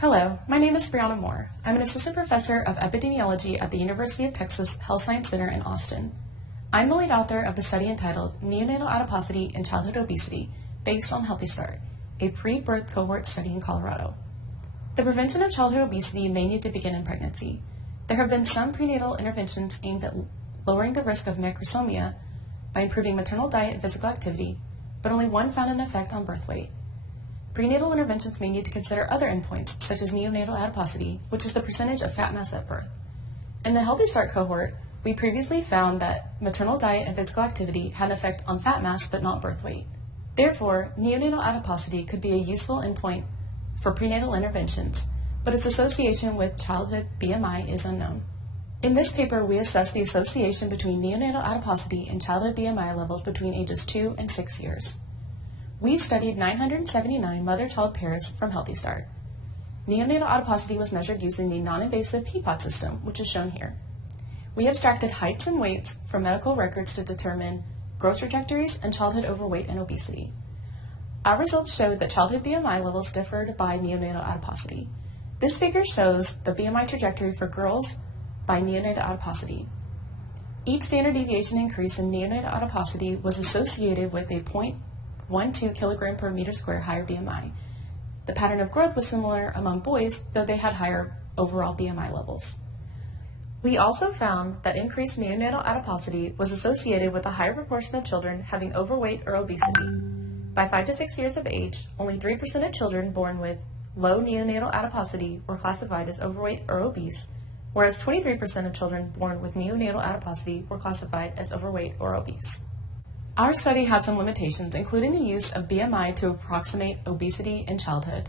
Hello, my name is Brianna Moore. I'm an assistant professor of epidemiology at the University of Texas Health Science Center in Austin. I'm the lead author of the study entitled Neonatal Adiposity and Childhood Obesity based on Healthy Start, a pre-birth cohort study in Colorado. The prevention of childhood obesity may need to begin in pregnancy. There have been some prenatal interventions aimed at lowering the risk of macrosomia by improving maternal diet and physical activity, but only one found an effect on birth weight. Prenatal interventions may need to consider other endpoints, such as neonatal adiposity, which is the percentage of fat mass at birth. In the Healthy Start cohort, we previously found that maternal diet and physical activity had an effect on fat mass but not birth weight. Therefore, neonatal adiposity could be a useful endpoint for prenatal interventions, but its association with childhood BMI is unknown. In this paper, we assess the association between neonatal adiposity and childhood BMI levels between ages 2 and 6 years. We studied 979 mother-child pairs from Healthy Start. Neonatal adiposity was measured using the non-invasive PEA POD system, which is shown here. We abstracted heights and weights from medical records to determine growth trajectories and childhood overweight and obesity. Our results showed that childhood BMI levels differed by neonatal adiposity. This figure shows the BMI trajectory for girls by neonatal adiposity. Each standard deviation increase in neonatal adiposity was associated with a 0.12 kilogram per meter square higher BMI. The pattern of growth was similar among boys, though they had higher overall BMI levels. We also found that increased neonatal adiposity was associated with a higher proportion of children having overweight or obesity. By 5 to 6 years of age, only 3% of children born with low neonatal adiposity were classified as overweight or obese, whereas 23% of children born with neonatal adiposity were classified as overweight or obese. Our study had some limitations, including the use of BMI to approximate obesity in childhood.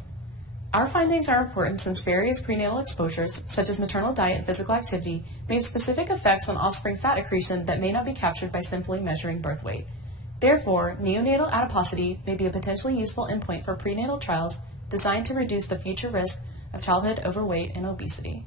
Our findings are important since various prenatal exposures, such as maternal diet and physical activity, may have specific effects on offspring fat accretion that may not be captured by simply measuring birth weight. Therefore, neonatal adiposity may be a potentially useful endpoint for prenatal trials designed to reduce the future risk of childhood overweight and obesity.